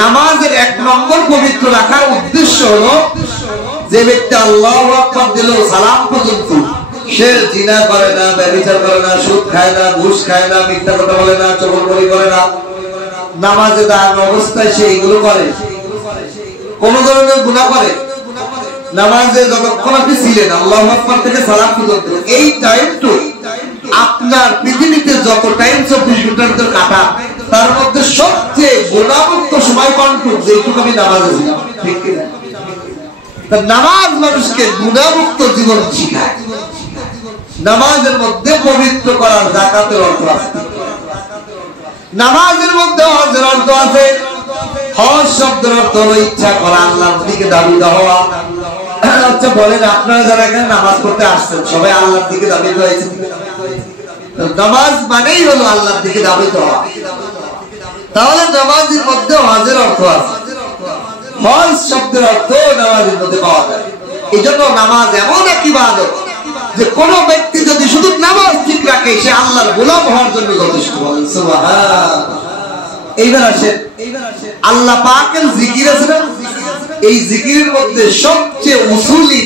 নামাজের এক নম্বর পবিত্র রাখার উদ্দেশ্য হলো যে ব্যক্তি আল্লাহু আকবার দিল সালাম পর্যন্ত সে জিনা করে না, ব্যভিচার করে না, সুদ খায় না, ঘুষ খায় না, মিথ্যা কথা বলে না, চগলখড়ি করে না, নামাজে দাঁড়ানো অবস্থায় সে এগুলো করে, কোন ধরনের গুনাহ করে নামাজে যতক্ষণ আপনি ছিলেন আল্লাহু আকবার থেকে সালাম পর্যন্ত এই টাইমটু আপনার পৃথিবীতে যত টাইম 24 ঘন্টার ভিতর কাটা তার মধ্যে সবচেয়ে গুনাহমুক্ত সময় কোনটুকু যেটুকু আমি নামাজে ছিলাম, ঠিক কি না? নামাজ মানুষকে গুনাহমুক্ত জীবন শিখায়। নামাজের মধ্যে পবিত্র করার যাকাতের অর্থ আছে, নামাজের মধ্যে হজের অর্থ আছে। হজ শব্দের অর্থ হলো ইচ্ছা করা, আল্লাহর দিকে দাবিত হওয়া। আচ্ছা বলেন আপনারা যারা এখানে নামাজ পড়তে আসছেন সবাই আল্লাহর দিকে দাবিত হয়েছে? নামাজ মানেই হলো আল্লাহর দিকে দাবিত হওয়া। তাহলে নামাজের মধ্যে হজের অর্থ আছে, হজ শব্দের অর্থ নামাজের মধ্যে পাওয়া যায়। এই জন্য নামাজ এমন এক ইবাদত যে কোন ব্যক্তি যদি শুধু নামাজ ঠিক রাখে সে আল্লাহর গোলাম হওয়ার জন্য যথেষ্ট। সুবহানাল্লাহ। এইবার আসেন আল্লাহ পাকের জিকির আছে না, এই জিকিরের মধ্যে সবচেয়ে উসুলি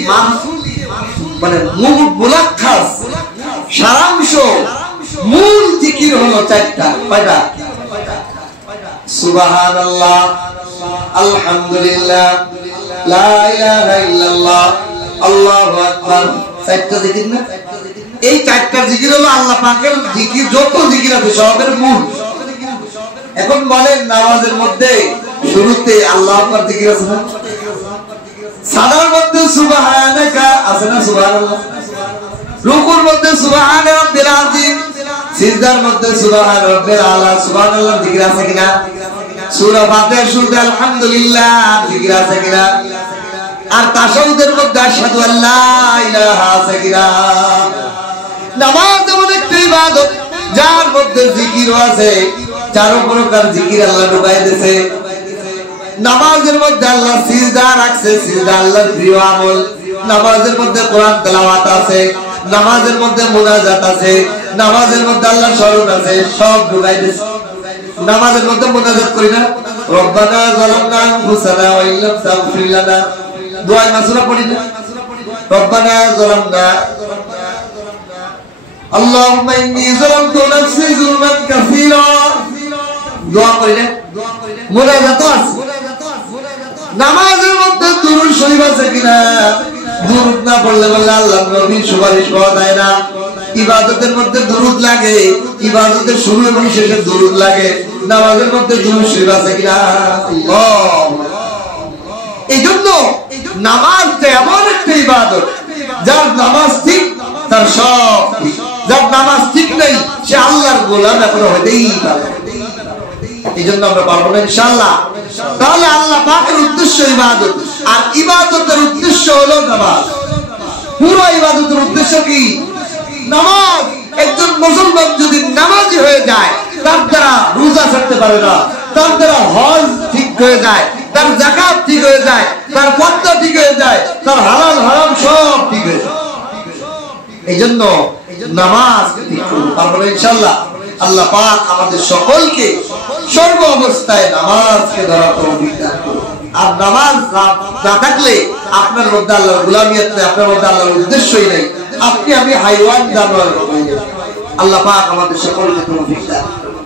মানে মূল মুলাক্কাস সারাংশ মূল জিকির হলো চারটা। কয়টা? সুবহানাল্লাহ, আলহামদুলিল্লাহ, লা ইলাহা ইল্লাল্লাহ, আল্লাহু আকবার। চারটা জিকির না? এই চারটা জিকির হলো আল্লাহ পাকের জিকির, যত জিকির আছে সবের মূল। এখন বলেন নামাজের মধ্যে শুরুতে আল্লাহু আকবার জিকির আছে না? সালার মধ্যে সুবহানাকা আছে না? সুবহানাল্লাহ। রুকুর মধ্যে সুবহান রাব্বিল আযীম, সিজদার মধ্যে সুবহান রাব্বিল আলা, সুবহানাল্লাহ জিকির আছে কিনা? সূরা ফাতিহার শুরুতে আলহামদুলিল্লাহ জিকির আছে কিনা? আর তাশাহুদের মধ্যে আশহাদু আল্লা ইলাহা আছে কিনা? নামাজ এমন একটা ইবাদত যার মধ্যে জিকিরও আছে, চার প্রকার জিকির আল্লাহ ঢুকাই দিয়েছে। নামাজের মধ্যে আল্লাহ সিজদা রাখছে, সিজদা আল্লাহর প্রিয় আমল। নামাজের মধ্যে কোরআন তেলাওয়াত আছে, নামাজের মধ্যে মুনাজাত আছে, নামাজের মধ্যে আল্লাহ স্মরণ আছে, সব ঢুকাই দিয়েছে। নামাজের মধ্যে মুনাজাত করি না? রব্বানা যালামনা আনফুসানা ওয়া ইল্লাম তাগফির লানা, দোয়া মাসুরা পড়ি না? রব্বানা যালামনা আল্লাহুম্মা ইন্নী যালামতু নাফসি যুলমান কাসীরা, দোয়া করি না? মুনাজাত আছে। নামাজের মধ্যে দুরূদ শরীফ আছে কিনা? দুরূদ না পড়লে বলে আল্লাহর নবীর সুপারিশ পাওয়া যায় না। ইবাদতের মধ্যে দুরূদ লাগে, ইবাদতের শুরু এবং শেষে দুরূদ লাগে। নামাজের মধ্যে দুরূদ শরীফ আছে কিনা? আল্লাহ। এইজন্য নামাজটা এমন একটা ইবাদত যার নামাজ ঠিক তার সব ঠিক, যার নামাজ ঠিক নেই সে আল্লাহর গোলাম এখনো হতেই পারে। এই জন্য আমরা পারবো না ইনশাআল্লাহ। তাহলে আল্লাহ পাকের উদ্দেশ্য ইবাদত, আর ইবাদতের উদ্দেশ্য হলো নামাজ। পুরো ইবাদতের উদ্দেশ্য কি? নামাজ। একজন মুসলমান যদি নামাজি হয়ে যায় তার দ্বারা রোজা ছাড়তে পারে না, তার দ্বারা হজ ঠিক হয়ে যায়, তার যাকাত ঠিক হয়ে যায়, তার পর্দা ঠিক হয়ে যায়, তার হালাল হারাম সব ঠিক হয়ে যায়। এই জন্য নামাজ ঠিক করবো, তারপরে ইনশাআল্লাহ আল্লাহ পাক আমাদের সকলকে সর্ব অবস্থায় নামাজকে ধরা তৌফিক দান করুন। আর নামাজ না থাকলে আপনার মধ্যে আল্লাহর গোলামিয়ত নেই, আপনার মধ্যে আল্লাহর উদ্দেশ্যই নেই, আপনি আমি হাইওয়ান জানোয়ার। আল্লাহ পাক আমাদের সকলকে তৌফিক দান করুন।